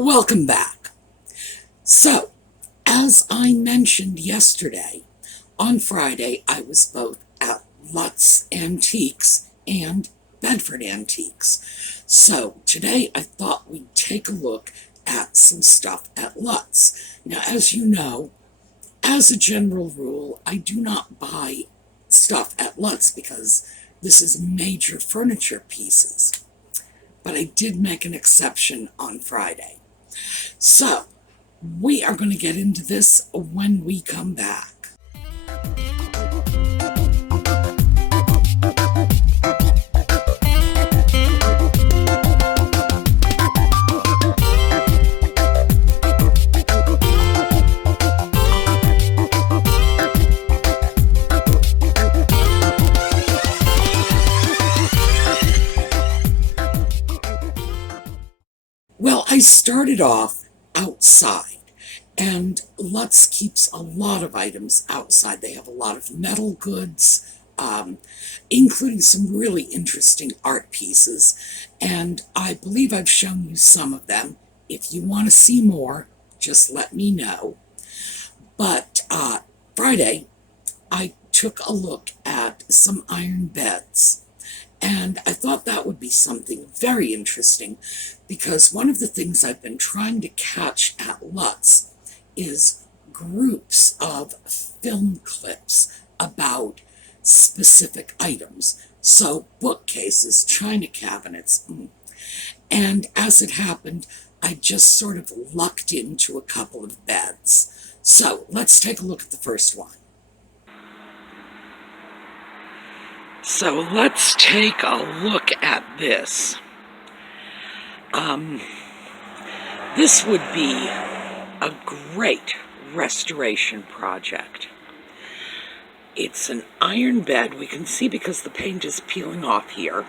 Welcome back. So, as I mentioned yesterday, on Friday I was both at Lutz Antiques and Bedford Antiques. So, today I thought we'd take a look at some stuff at Lutz. Now, as you know, as a general rule, I do not buy stuff at Lutz because this is major furniture pieces. But I did make an exception on Friday. So, we are going to get into this when we come back. Well, I started off outside, and Lutz keeps a lot of items outside. They have a lot of metal goods, including some really interesting art pieces, and I believe I've shown you some of them. If you want to see more, just let me know. But Friday, I took a look at some iron beds. And I thought that would be something very interesting because one of the things I've been trying to catch at Lutz is groups of film clips about specific items. So bookcases, china cabinets. And as it happened, I just sort of lucked into a couple of beds. So let's take a look at the first one. So let's take a look at this. This would be a great restoration project. It's an iron bed. We can see because the paint is peeling off here.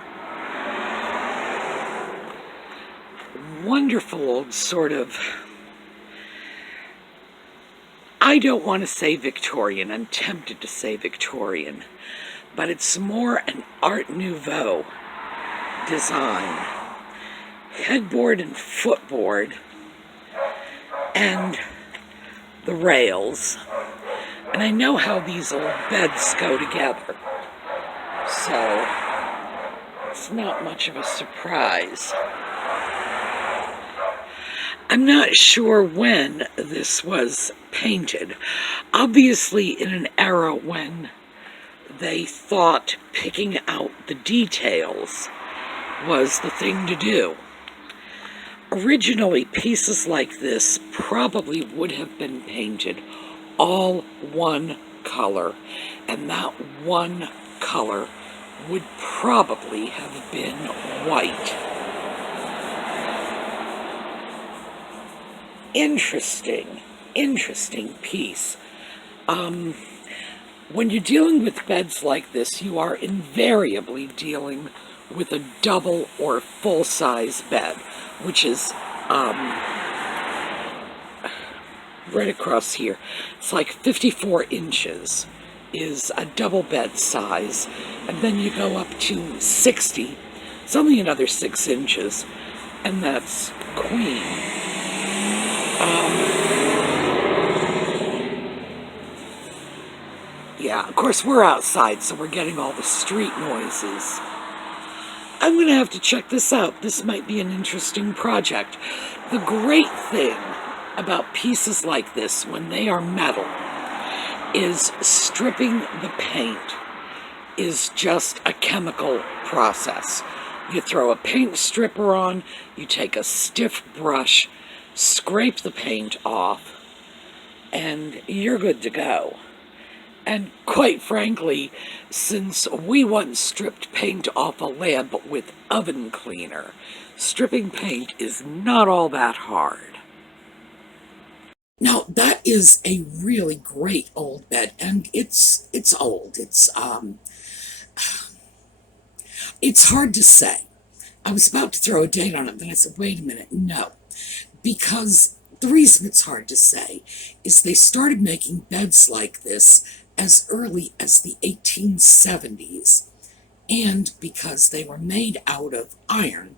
Wonderful old sort of, I don't want to say Victorian. I'm tempted to say Victorian. But it's more an Art Nouveau design. Headboard and footboard, and the rails. And I know how these old beds go together, so it's not much of a surprise. I'm not sure when this was painted. Obviously in an era when they thought picking out the details was the thing to do. Originally, pieces like this probably would have been painted all one color, and that one color would probably have been white. Interesting piece. When you're dealing with beds like this, you are invariably dealing with a double or full-size bed, which is right across here. It's like 54 inches is a double bed size, and then you go up to 60. It's only another 6 inches, and that's queen. Yeah, of course, we're outside, so we're getting all the street noises. I'm going to have to check this out. This might be an interesting project. The great thing about pieces like this, when they are metal, is stripping the paint is just a chemical process. You throw a paint stripper on, you take a stiff brush, scrape the paint off, and you're good to go. And quite frankly, since we once stripped paint off a lamp with oven cleaner, stripping paint is not all that hard. Now, that is a really great old bed, and it's old. It's hard to say. I was about to throw a date on it, then I said, wait a minute, no. Because the reason it's hard to say is they started making beds like this as early as the 1870s, and because they were made out of iron,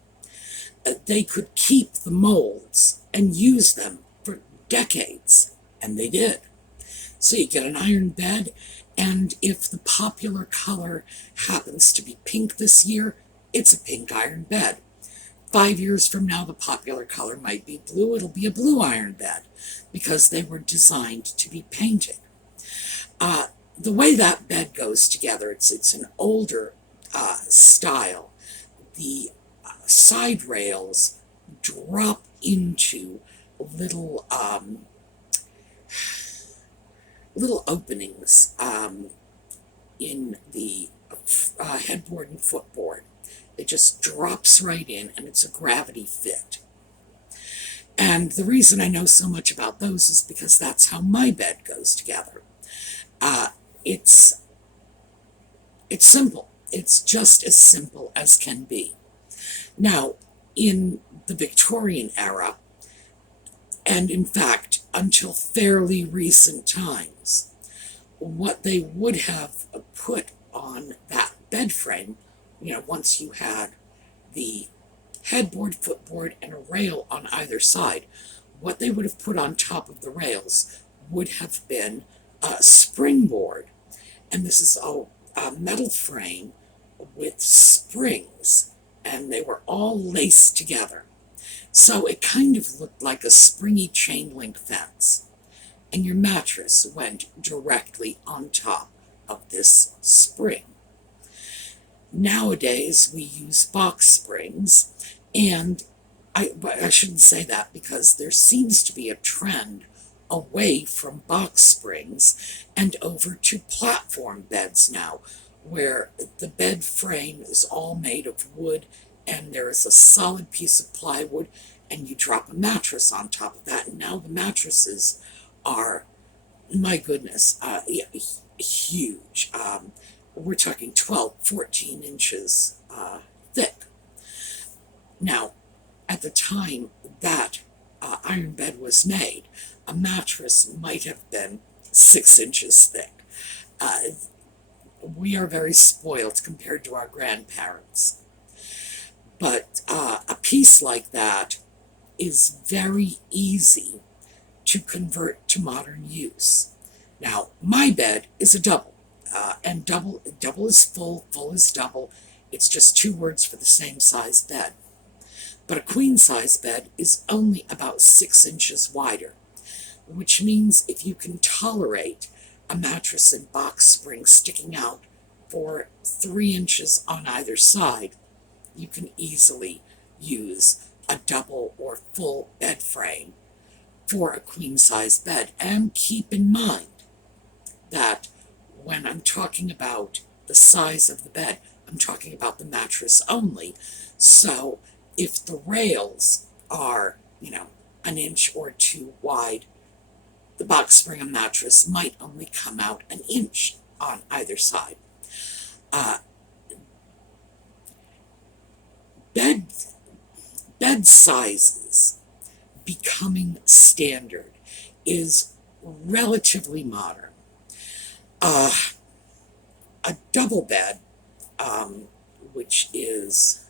they could keep the molds and use them for decades, and they did. So you get an iron bed, and if the popular color happens to be pink this year, it's a pink iron bed. 5 years from now, the popular color might be blue. It'll be a blue iron bed because they were designed to be painted. The way that bed goes together, it's an older style. The side rails drop into little little openings in the headboard and footboard. It just drops right in, and it's a gravity fit. And the reason I know so much about those is because that's how my bed goes together. It's simple. It's just as simple as can be. Now, in the Victorian era, and in fact, until fairly recent times, what they would have put on that bed frame, once you had the headboard, footboard, and a rail on either side, what they would have put on top of the rails would have been a springboard. And this is a metal frame with springs, and they were all laced together. So it kind of looked like a springy chain link fence. And your mattress went directly on top of this spring. Nowadays, we use box springs, and I shouldn't say that because there seems to be a trend away from box springs and over to platform beds now, where the bed frame is all made of wood and there is a solid piece of plywood, and you drop a mattress on top of that. And now the mattresses are, my goodness, huge. We're talking 12, 14 inches thick. Now, at the time that iron bed was made, a mattress might have been 6 inches thick. We are very spoiled compared to our grandparents. But a piece like that is very easy to convert to modern use. Now, my bed is a double, and double is full, full is double. It's just 2 words for the same size bed. But a queen size bed is only about 6 inches wider, which means if you can tolerate a mattress and box spring sticking out for 3 inches on either side, you can easily use a double or full bed frame for a queen size bed. And keep in mind that when I'm talking about the size of the bed, I'm talking about the mattress only. So if the rails are, 1 inch or 2 wide, the box spring and mattress might only come out 1 inch on either side. Bed sizes becoming standard is relatively modern. A double bed, which is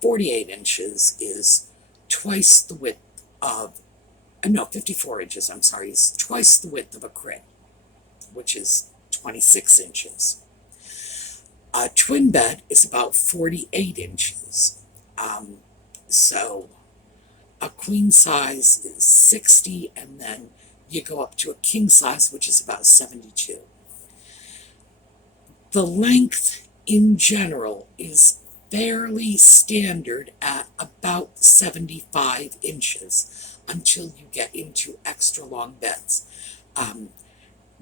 48 inches, is twice the width of, 54 inches, I'm sorry, is twice the width of a crib, which is 26 inches. A twin bed is about 48 inches. So a queen size is 60, and then you go up to a king size, which is about 72. The length in general is fairly standard at about 75 inches until you get into extra long beds.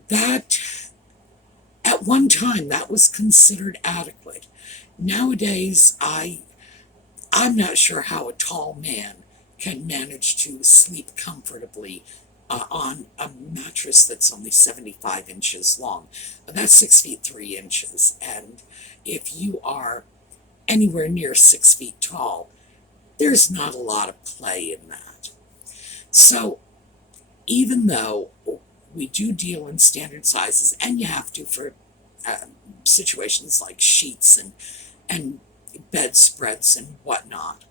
That, at one time, that was considered adequate. Nowadays, I'm not sure how a tall man can manage to sleep comfortably on a mattress that's only 75 inches long. That's 6 feet 3 inches, and if you are anywhere near 6 feet tall, there's not a lot of play in that. So even though we do deal in standard sizes, and you have to for situations like sheets and bedspreads and whatnot,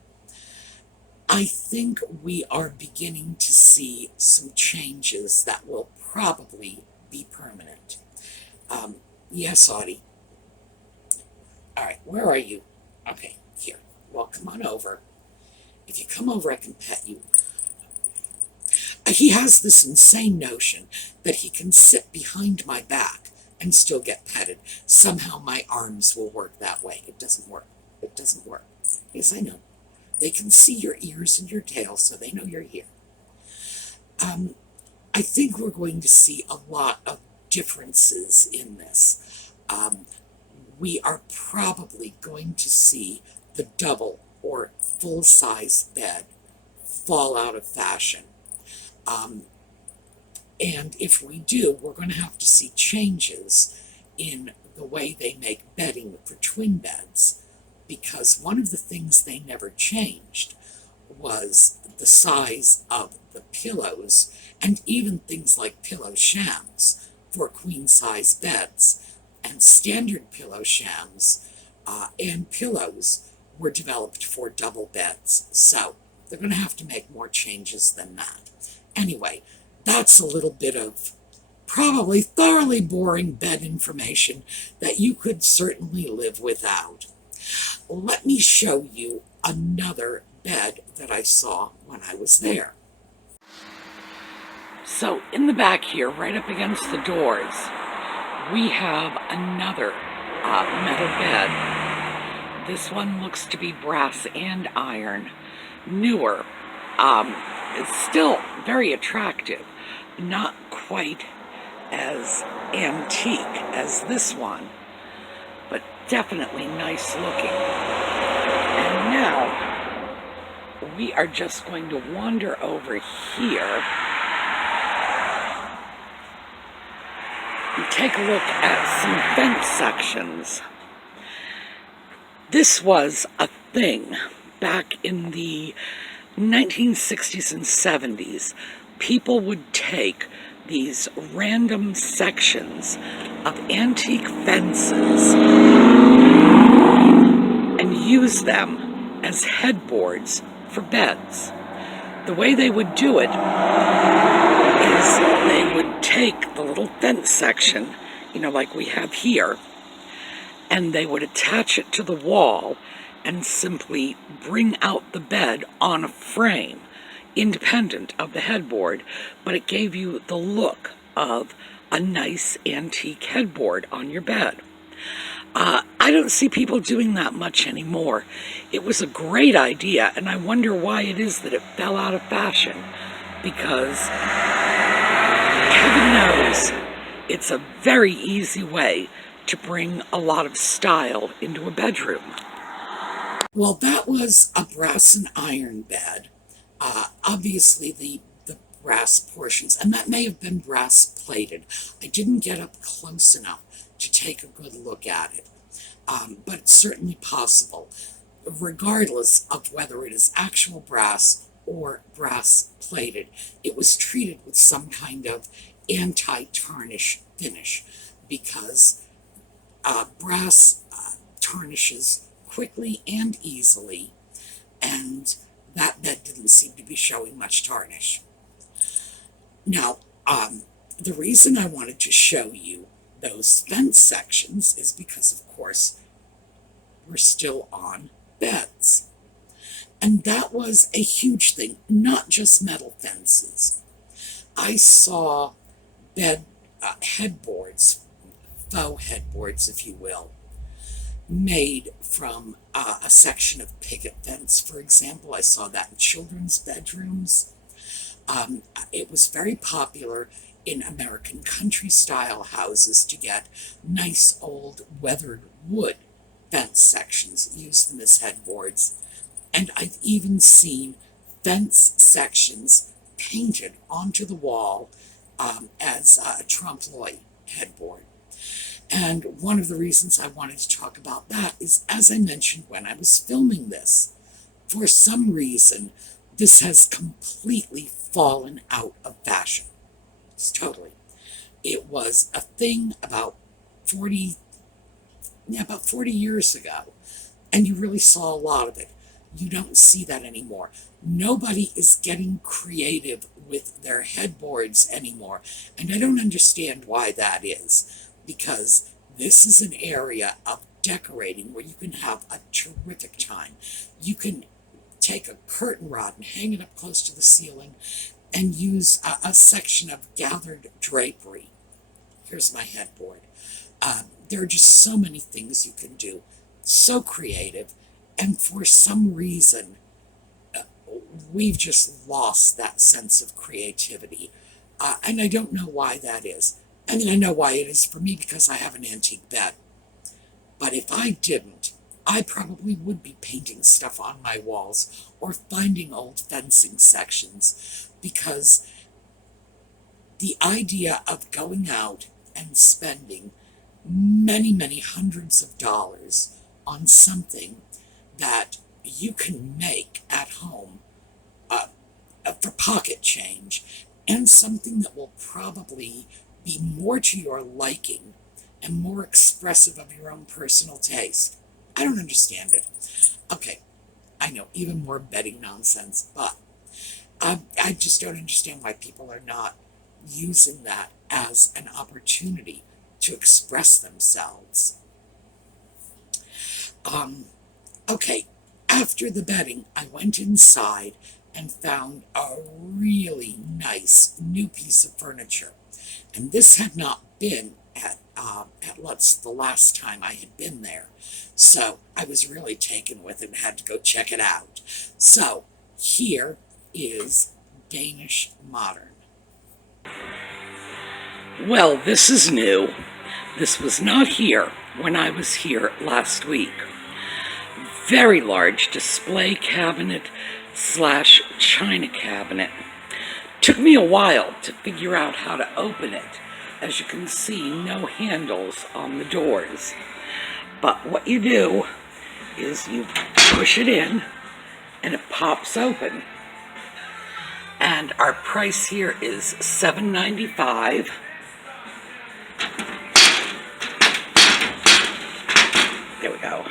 I think we are beginning to see some changes that will probably be permanent. Yes, Audie. All right, where are you? Okay, here. Well, come on over. If you come over, I can pet you. He has this insane notion that he can sit behind my back and still get petted. Somehow my arms will work that way. It doesn't work. It doesn't work. Yes, I know. They can see your ears and your tail, so they know you're here. I think we're going to see a lot of differences in this. We are probably going to see the double or full-size bed fall out of fashion. And if we do, we're going to have to see changes in the way they make bedding for twin beds, because one of the things they never changed was the size of the pillows, and even things like pillow shams for queen-size beds. And standard pillow shams and pillows were developed for double beds. So they're going to have to make more changes than that. Anyway, that's a little bit of probably thoroughly boring bed information that you could certainly live without. Let me show you another bed that I saw when I was there. So in the back here, right up against the doors, we have another metal bed. This one looks to be brass and iron, newer. It's still very attractive, not quite as antique as this one, but definitely nice looking. And now we are just going to wander over here and take a look at some fence sections. This was a thing back in the 1960s and 70s. People would take these random sections of antique fences and use them as headboards for beds. The way they would do it is they would take the little fence section, like we have here, and they would attach it to the wall and simply bring out the bed on a frame, independent of the headboard, but it gave you the look of a nice antique headboard on your bed. I don't see people doing that much anymore. It was a great idea, and I wonder why it is that it fell out of fashion, because heaven knows it's a very easy way to bring a lot of style into a bedroom. Well, that was a brass and iron bed. Obviously the brass portions, and that may have been brass plated. I didn't get up close enough to take a good look at it, but it's certainly possible. Regardless of whether it is actual brass or brass plated, it was treated with some kind of anti-tarnish finish, because brass tarnishes quickly and easily, and that bed didn't seem to be showing much tarnish. Now, the reason I wanted to show you those fence sections is because, of course, we're still on beds. And that was a huge thing, not just metal fences. I saw bed headboards, faux headboards, if you will, made from a section of picket fence, for example. I saw that in children's bedrooms. It was very popular in American country-style houses to get nice old weathered wood fence sections, use them as headboards. And I've even seen fence sections painted onto the wall as a trompe-l'oeil headboard. And one of the reasons I wanted to talk about that is, as I mentioned when I was filming this, for some reason, this has completely fallen out of fashion. It's totally. It was a thing about 40 years ago, and you really saw a lot of it. You don't see that anymore. Nobody is getting creative with their headboards anymore. And I don't understand why that is, because this is an area of decorating where you can have a terrific time. You can take a curtain rod and hang it up close to the ceiling and use a section of gathered drapery. Here's my headboard. There are just so many things you can do. So creative. And for some reason, we've just lost that sense of creativity. And I don't know why that is. I mean, I know why it is for me because I have an antique bed. But if I didn't, I probably would be painting stuff on my walls or finding old fencing sections, because the idea of going out and spending many, many hundreds of dollars on something that you can make at home for pocket change, and something that will probably be more to your liking and more expressive of your own personal taste. I don't understand it. Okay, I know, even more bedding nonsense, but I just don't understand why people are not using that as an opportunity to express themselves. Okay, after the bedding, I went inside and found a really nice new piece of furniture. And this had not been at Lutz the last time I had been there. So I was really taken with it and had to go check it out. So here is Danish Modern. Well, this is new. This was not here when I was here last week. Very large display cabinet / china cabinet. Took me a while to figure out how to open it. As you can see, no handles on the doors. But what you do is you push it in and it pops open. And our price here is $7.95. There we go.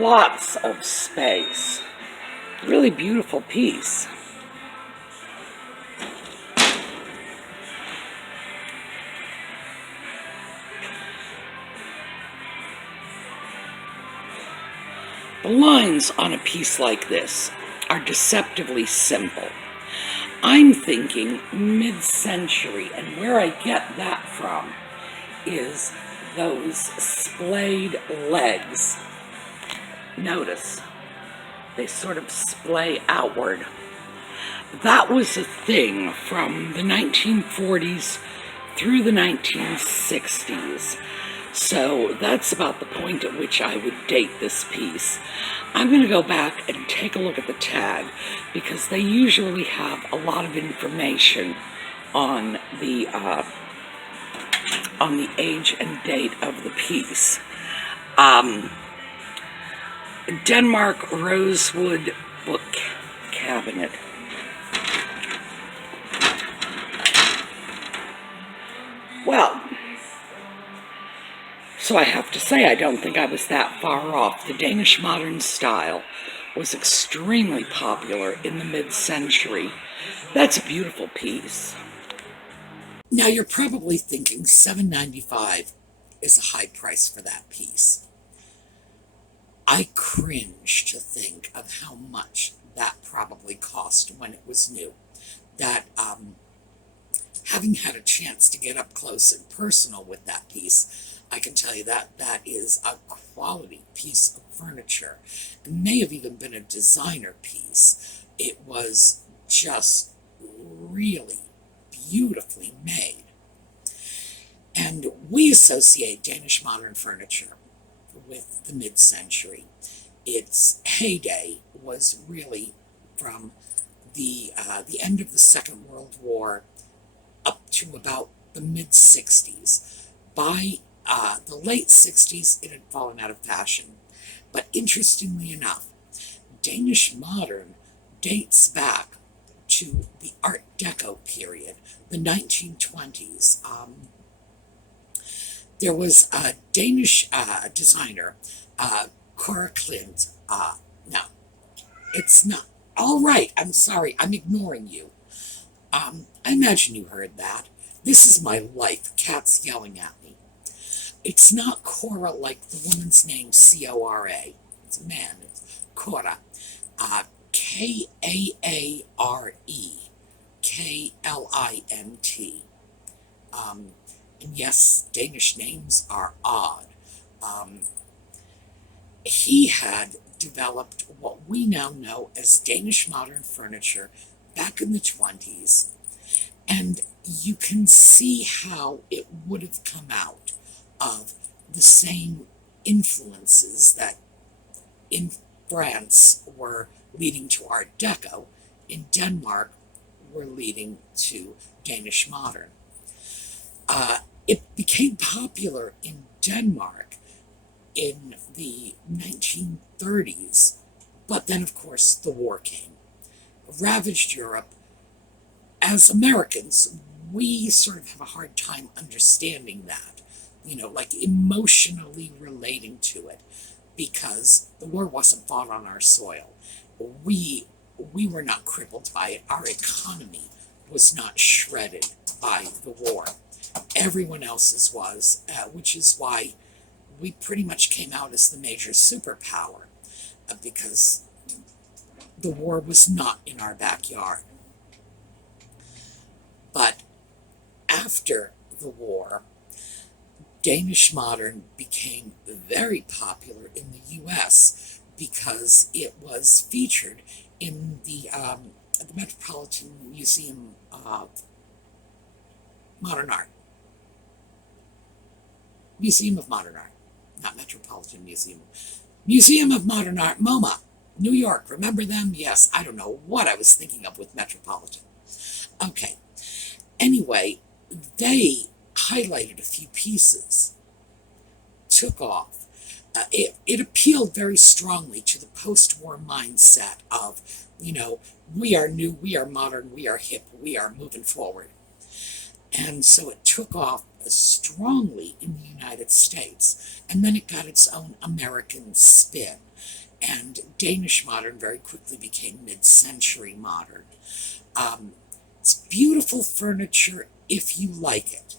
Lots of space. Really beautiful piece. The lines on a piece like this are deceptively simple. I'm thinking mid-century, and where I get that from is those splayed legs. Notice, they sort of splay outward. That was a thing from the 1940s through the 1960s. So that's about the point at which I would date this piece. I'm going to go back and take a look at the tag, because they usually have a lot of information on the age and date of the piece. Denmark rosewood book cabinet. Well, so I have to say, I don't think I was that far off. The Danish modern style was extremely popular in the mid-century. That's a beautiful piece. Now you're probably thinking $7.95 is a high price for that piece. I cringe to think of how much that probably cost when it was new. That, having had a chance to get up close and personal with that piece, I can tell you that that is a quality piece of furniture. It may have even been a designer piece. It was just really beautifully made. And we associate Danish modern furniture with the mid-century. Its heyday was really from the end of the Second World War up to about the mid-60s. By the late 60s, it had fallen out of fashion. But interestingly enough, Danish modern dates back to the Art Deco period, the 1920s. There was a Danish designer Cora Clint. No, it's not. All right, I'm sorry, I'm ignoring you. I imagine you heard that. This is my life. Cats yelling at me. It's not Cora like the woman's name, C-O-R-A. It's a man. It's Cora. K-A-A-R-E. K-L-I-N-T. And yes, Danish names are odd. He had developed what we now know as Danish modern furniture back in the 20s. And you can see how it would have come out of the same influences that in France were leading to Art Deco, in Denmark were leading to Danish modern. It became popular in Denmark in the 1930s, but then of course the war came, ravaged Europe. As Americans, we sort of have a hard time understanding that, like emotionally relating to it, because the war wasn't fought on our soil. We were not crippled by it. Our economy was not shredded by the war. Everyone else's was, which is why we pretty much came out as the major superpower, because the war was not in our backyard. But after the war, Danish modern became very popular in the U.S. because it was featured in the Metropolitan Museum of Modern Art. Museum of Modern Art, not Metropolitan Museum. Museum of Modern Art, MoMA, New York. Remember them? Yes, I don't know what I was thinking of with Metropolitan. Okay. Anyway, they highlighted a few pieces, took off. It appealed very strongly to the post-war mindset of, we are new, we are modern, we are hip, we are moving forward. And so it took off strongly in the United States, and then it got its own American spin. And Danish modern very quickly became mid-century modern. It's beautiful furniture if you like it.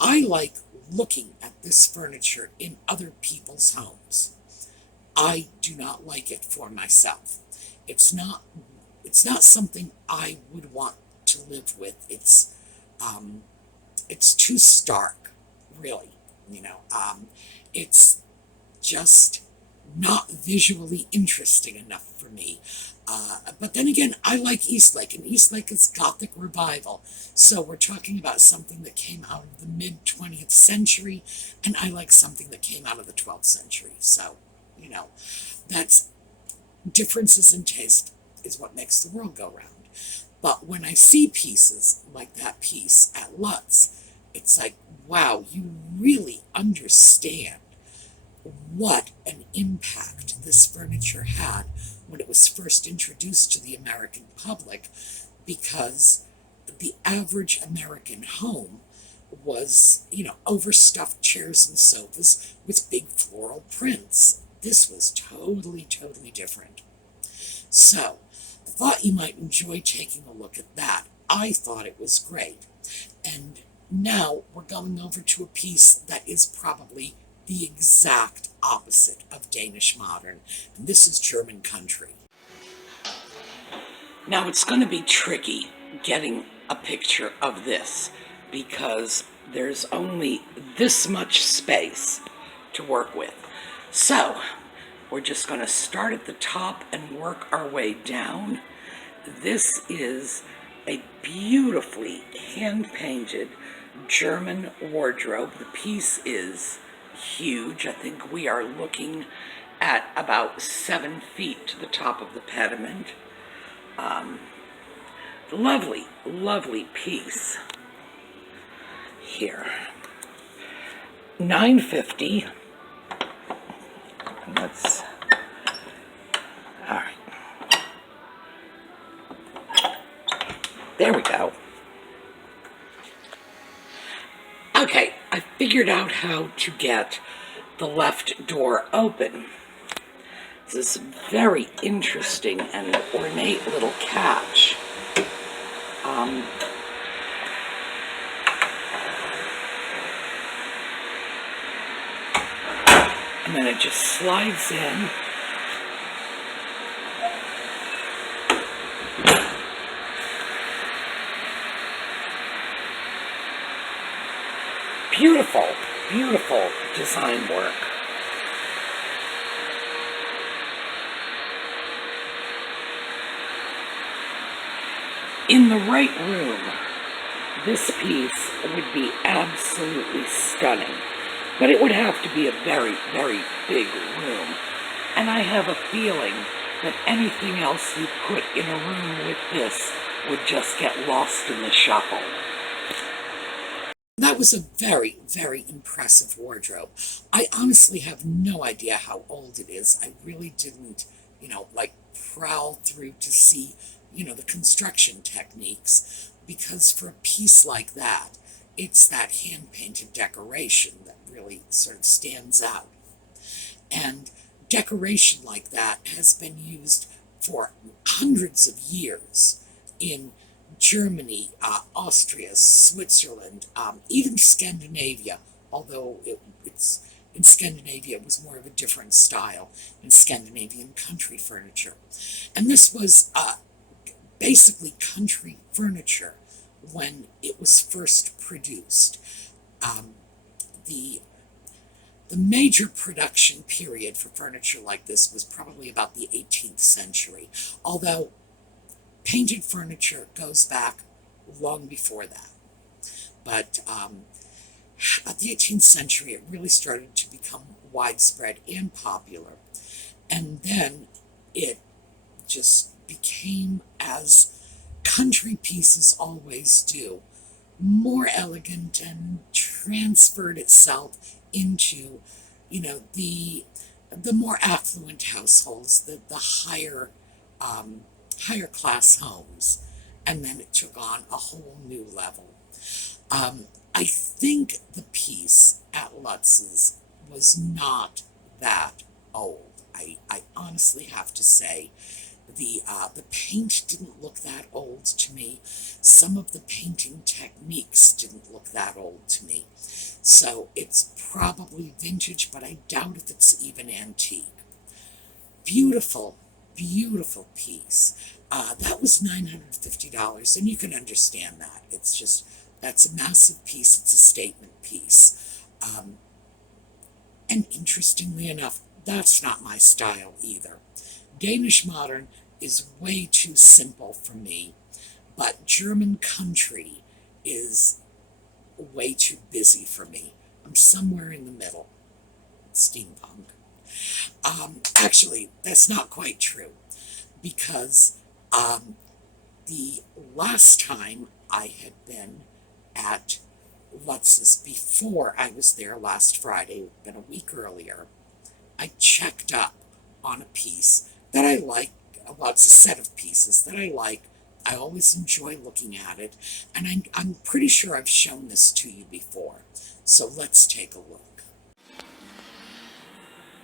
I like looking at this furniture in other people's homes. I do not like it for myself. It's not something I would want to live with. It's too stark, really. It's just not visually interesting enough for me. But then again, I like Eastlake, and Eastlake is Gothic revival. So we're talking about something that came out of the mid-20th century, and I like something that came out of the 12th century. So, that's differences in taste is what makes the world go round. But when I see pieces like that piece at Lutz, it's like, wow, you really understand what an impact this furniture had when it was first introduced to the American public, because the average American home was, overstuffed chairs and sofas with big floral prints. This was totally, totally different. So, I thought you might enjoy taking a look at that. I thought it was great. And now we're going over to a piece that is probably the exact opposite of Danish modern, and this is German country. Now it's going to be tricky getting a picture of this because there's only this much space to work with. So we're just going to start at the top and work our way down. This is a beautifully hand-painted German wardrobe. The piece is huge. I think we are looking at about 7 feet to the top of the pediment. Lovely, lovely piece here. $9.50. Let's. All right. There we go. Okay, I figured out how to get the left door open. this very interesting and ornate little catch. And then it just slides in. Beautiful, beautiful design work. In the right room, this piece would be absolutely stunning. But it would have to be a very, very big room. And I have a feeling that anything else you put in a room with this would just get lost in the shuffle. That was a very, very impressive wardrobe. I honestly have no idea how old it is. I really didn't, like prowl through to see, the construction techniques, because for a piece like that, it's that hand-painted decoration that really sort of stands out. And decoration like that has been used for hundreds of years in Germany, Austria, Switzerland, even Scandinavia, although it's in Scandinavia it was more of a different style in Scandinavian country furniture. And this was basically country furniture when it was first produced. The major production period for furniture like this was probably about the 18th century, although painted furniture goes back long before that. But at the 18th century, it really started to become widespread and popular. And then it just became, as country pieces always do, more elegant and transferred itself into, the more affluent households, the higher class homes, and then it took on a whole new level. I think the piece at Lutz's was not that old. I honestly have to say, the paint didn't look that old to me. Some of the painting techniques didn't look that old to me. So it's probably vintage, but I doubt if it's even antique. Beautiful, beautiful piece. That was $950, and you can understand that. It's just, that's a massive piece. It's a statement piece. And interestingly enough, that's not my style either. Danish modern is way too simple for me, but German country is way too busy for me. I'm somewhere in the middle. Steampunk. Actually, that's not quite true, because the last time I had been at Lutz's, before I was there last Friday, been a week earlier, I checked up on a piece that I like. Well, it's a set of pieces that I like. I always enjoy looking at it, and I'm pretty sure I've shown this to you before. So let's take a look.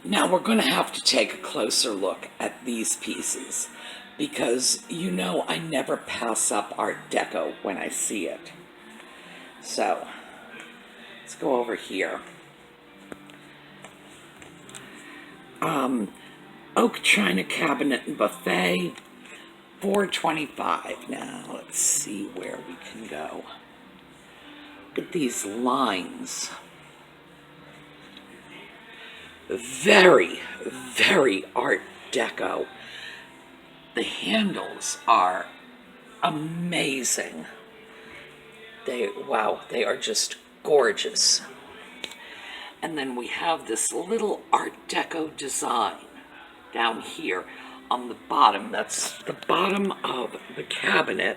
Now we're going to have to take a closer look at these pieces, because I never pass up Art Deco when I see it. So let's go over here. Oak china cabinet and buffet, $4.25. Now let's see where we can go. Look at these lines. Very, very Art Deco. The handles are amazing. They are just gorgeous. And then we have this little Art Deco design down here on the bottom. That's the bottom of the cabinet.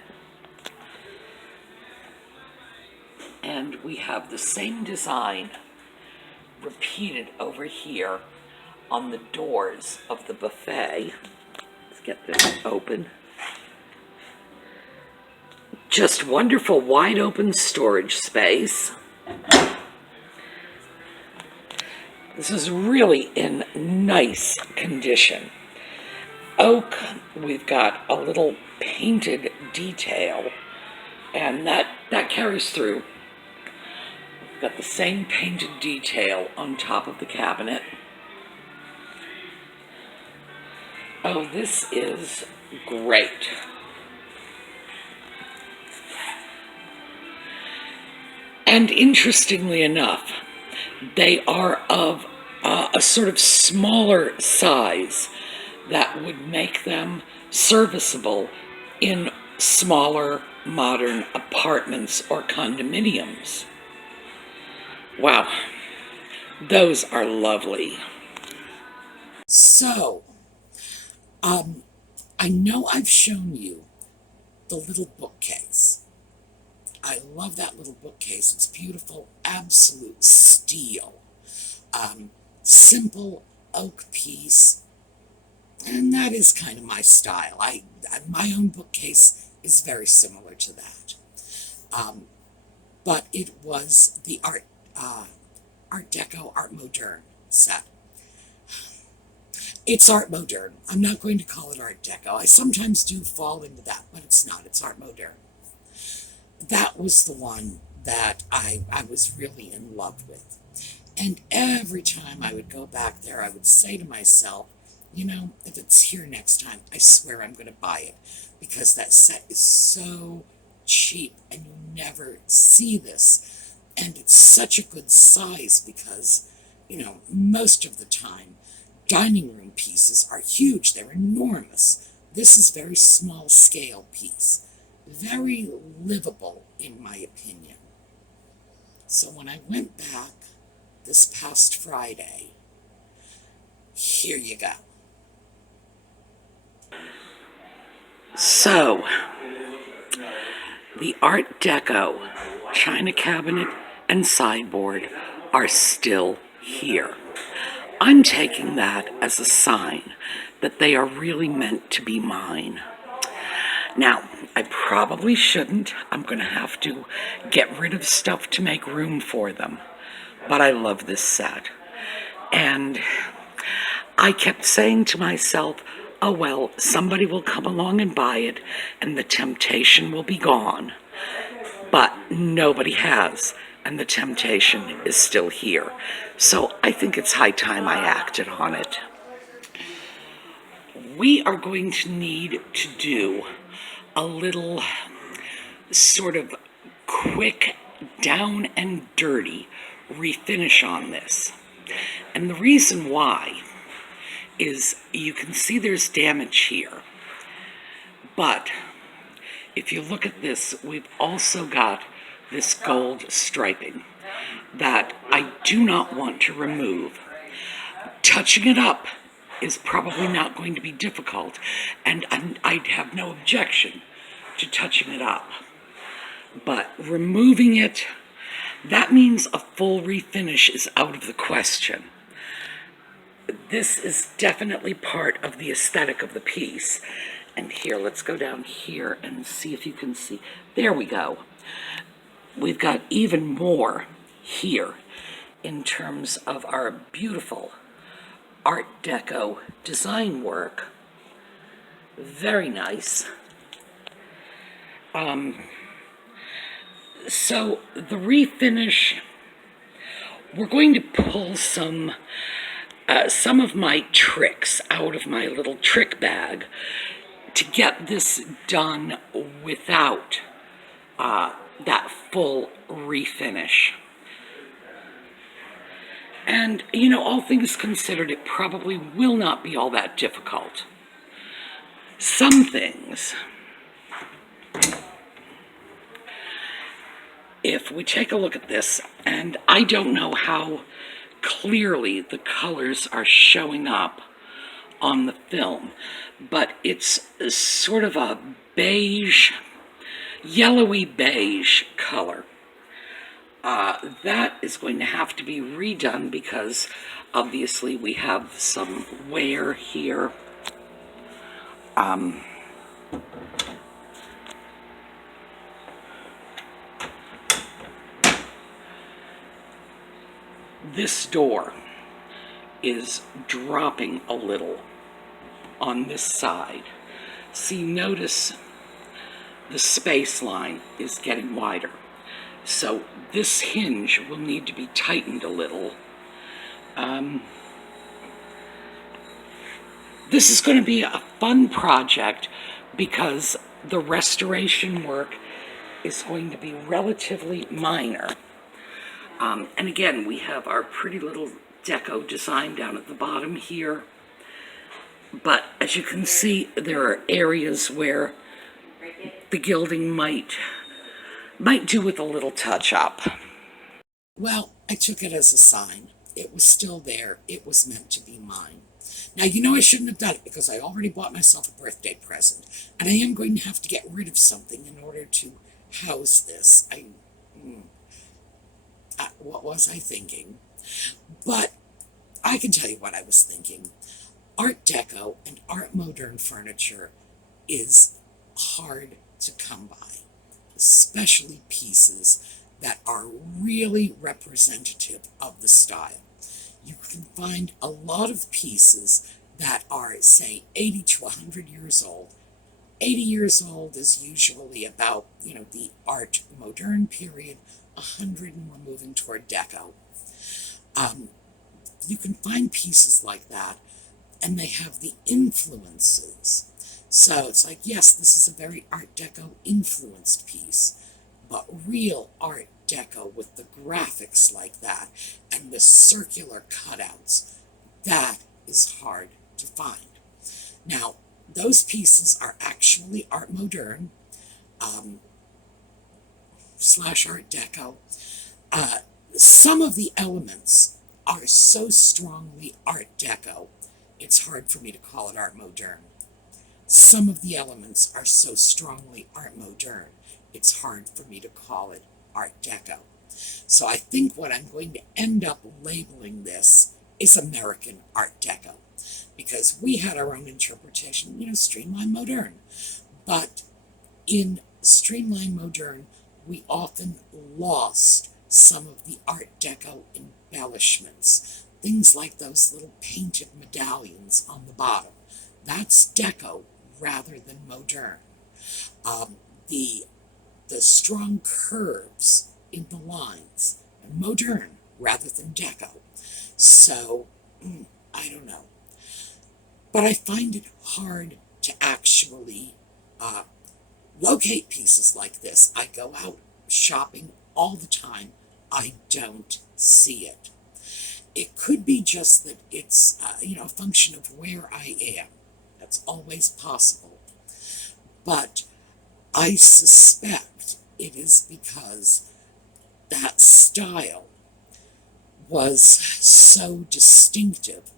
And we have the same design repeated over here on the doors of the buffet. Let's get this open. Just wonderful wide open storage space. This is really in nice condition. Oak, we've got a little painted detail, and that carries through. We've got the same painted detail on top of the cabinet. Oh, this is great. And interestingly enough, they are of a sort of smaller size that would make them serviceable in smaller modern apartments or condominiums. Wow, those are lovely. So, I know I've shown you the little bookcase. I love that little bookcase. It's beautiful, absolute steel. Simple oak piece. And that is kind of my style. My own bookcase is very similar to that. But it was the Art Deco, Art Moderne set. It's Art Moderne. I'm not going to call it Art Deco. I sometimes do fall into that, but it's not. It's Art Moderne. That was the one that I was really in love with. And every time I would go back there, I would say to myself, you know, if it's here next time, I swear I'm going to buy it, because that set is so cheap and you never see this. And it's such a good size because, you know, most of the time, dining room pieces are huge. They're enormous. This is very small scale piece. Very livable, in my opinion. So when I went back this past Friday, here you go. So, the Art Deco china cabinet and sideboard are still here. I'm taking that as a sign that they are really meant to be mine. Now, I probably shouldn't. I'm going to have to get rid of stuff to make room for them. But I love this set. And I kept saying to myself, oh well, somebody will come along and buy it, and the temptation will be gone. But nobody has, and the temptation is still here. So I think it's high time I acted on it. We are going to need to do a little sort of quick down and dirty refinish on this. And the reason why is you can see there's damage here. But if you look at this, we've also got this gold striping that I do not want to remove. Touching it up is probably not going to be difficult, and I'd have no objection to touching it up. But removing it, that means a full refinish is out of the question. This is definitely part of the aesthetic of the piece. And here, let's go down here and see if you can see. There we go. We've got even more here in terms of our beautiful Art Deco design work. Very nice. So the refinish, we're going to pull some of my tricks out of my little trick bag to get this done without that full refinish. And, you know, all things considered, it probably will not be all that difficult. Some things, if we take a look at this, and I don't know how clearly the colors are showing up on the film, but it's sort of a beige, yellowy beige color. That is going to have to be redone because obviously we have some wear here. This door is dropping a little on this side. See, notice the space line is getting wider. So this hinge will need to be tightened a little. This is going to be a fun project because the restoration work is going to be relatively minor. And again, we have our pretty little deco design down at the bottom here. But as you can see, there are areas where the gilding might do with a little touch-up. Well, I took it as a sign. It was still there. It was meant to be mine. Now, you know I shouldn't have done it because I already bought myself a birthday present. And I am going to have to get rid of something in order to house this. What was I thinking? But I can tell you what I was thinking. Art Deco and Art Moderne furniture is hard to come by, especially pieces that are really representative of the style. You can find a lot of pieces that are, say, 80 to 100 years old. 80 years old is usually about, the Art Moderne period. 100 and we're moving toward Deco. You can find pieces like that, and they have the influences. So it's like, yes, this is a very Art Deco influenced piece, but real Art Deco with the graphics like that and the circular cutouts, that is hard to find. Now, those pieces are actually Art Moderne / Art Deco. Some of the elements are so strongly Art Deco, it's hard for me to call it Art Moderne. Some of the elements are so strongly Art Moderne, it's hard for me to call it Art Deco. So I think what I'm going to end up labeling this is American Art Deco, because we had our own interpretation, Streamline Moderne. But in Streamline Moderne, we often lost some of the Art Deco embellishments. Things like those little painted medallions on the bottom. That's Deco rather than Moderne. The strong curves in the lines, Moderne rather than Deco. So, I don't know. But I find it hard to actually locate pieces like this. I go out shopping all the time. I don't see it. It could be just that it's, a function of where I am. That's always possible. But I suspect it is because that style was so distinctive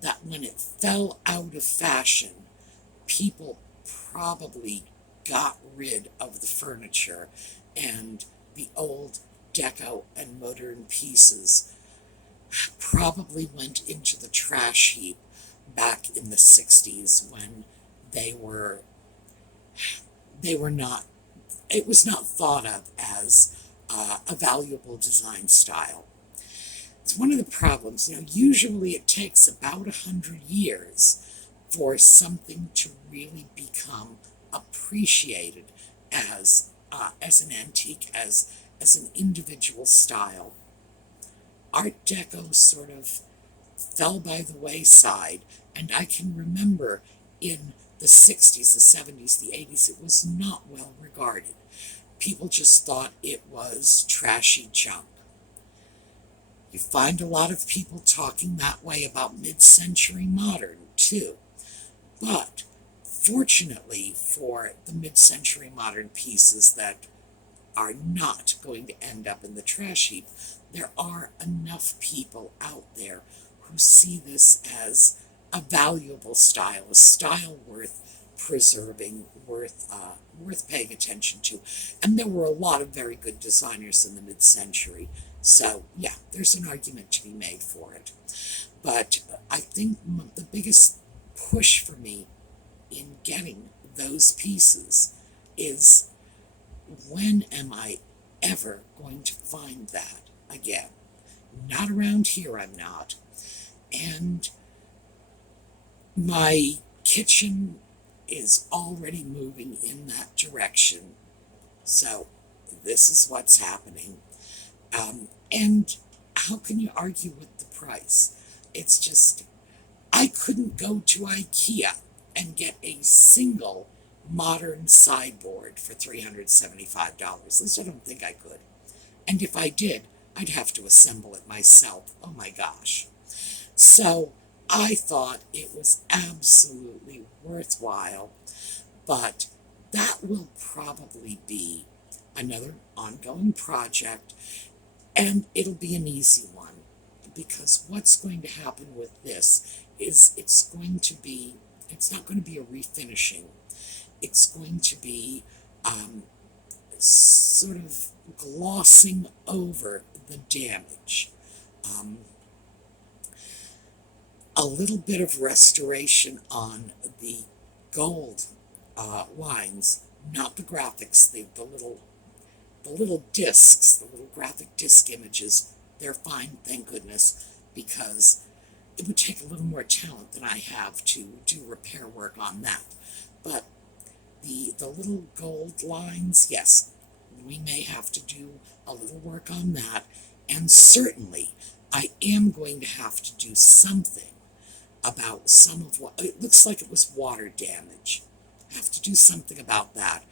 that when it fell out of fashion, people probably got rid of the furniture, and the old Deco and Moderne pieces probably went into the trash heap back in the 60s when they were not, it was not thought of as a valuable design style. It's one of the problems, usually it takes about 100 years for something to really become appreciated as an antique, as an individual style. Art Deco sort of fell by the wayside, and I can remember in the 60s, the 70s, the 80s, it was not well regarded. People just thought it was trashy junk. You find a lot of people talking that way about mid-century modern, too. But fortunately for the mid-century modern pieces that are not going to end up in the trash heap, there are enough people out there who see this as a valuable style, a style worth preserving, worth paying attention to. And there were a lot of very good designers in the mid-century. So, yeah, there's an argument to be made for it. But I think the biggest push for me in getting those pieces is, when am I ever going to find that again? Not around here, I'm not. and my kitchen is already moving in that direction. So this is what's happening. And how can you argue with the price? It's just, I couldn't go to IKEA and get a single modern sideboard for $375. At least I don't think I could. And if I did, I'd have to assemble it myself. Oh my gosh. So I thought it was absolutely worthwhile, but that will probably be another ongoing project, and it'll be an easy one, because what's going to happen with this is it's not going to be a refinishing. It's going to be sort of glossing over the damage. A little bit of restoration on the gold lines, not the graphics, the little discs, the little graphic disc images. They're fine, thank goodness, because it would take a little more talent than I have to do repair work on that. But the little gold lines, yes, we may have to do a little work on that, and certainly I am going to have to do something about some of what, it looks like it was water damage. I have to do something about that.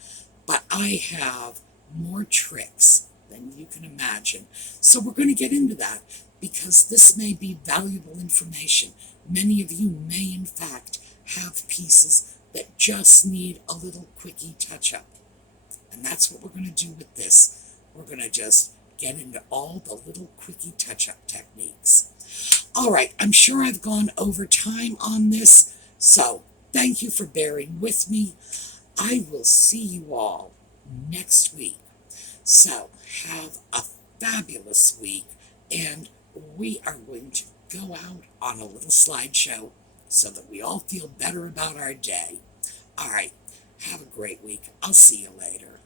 But I have more tricks than you can imagine. So we're going to get into that, because this may be valuable information. Many of you may, in fact, have pieces that just need a little quickie touch-up. And that's what we're going to do with this. We're going to just get into all the little quickie touch-up techniques. All right, I'm sure I've gone over time on this, so thank you for bearing with me. I will see you all next week. So have a fabulous week, and we are going to go out on a little slideshow so that we all feel better about our day. All right, have a great week. I'll see you later.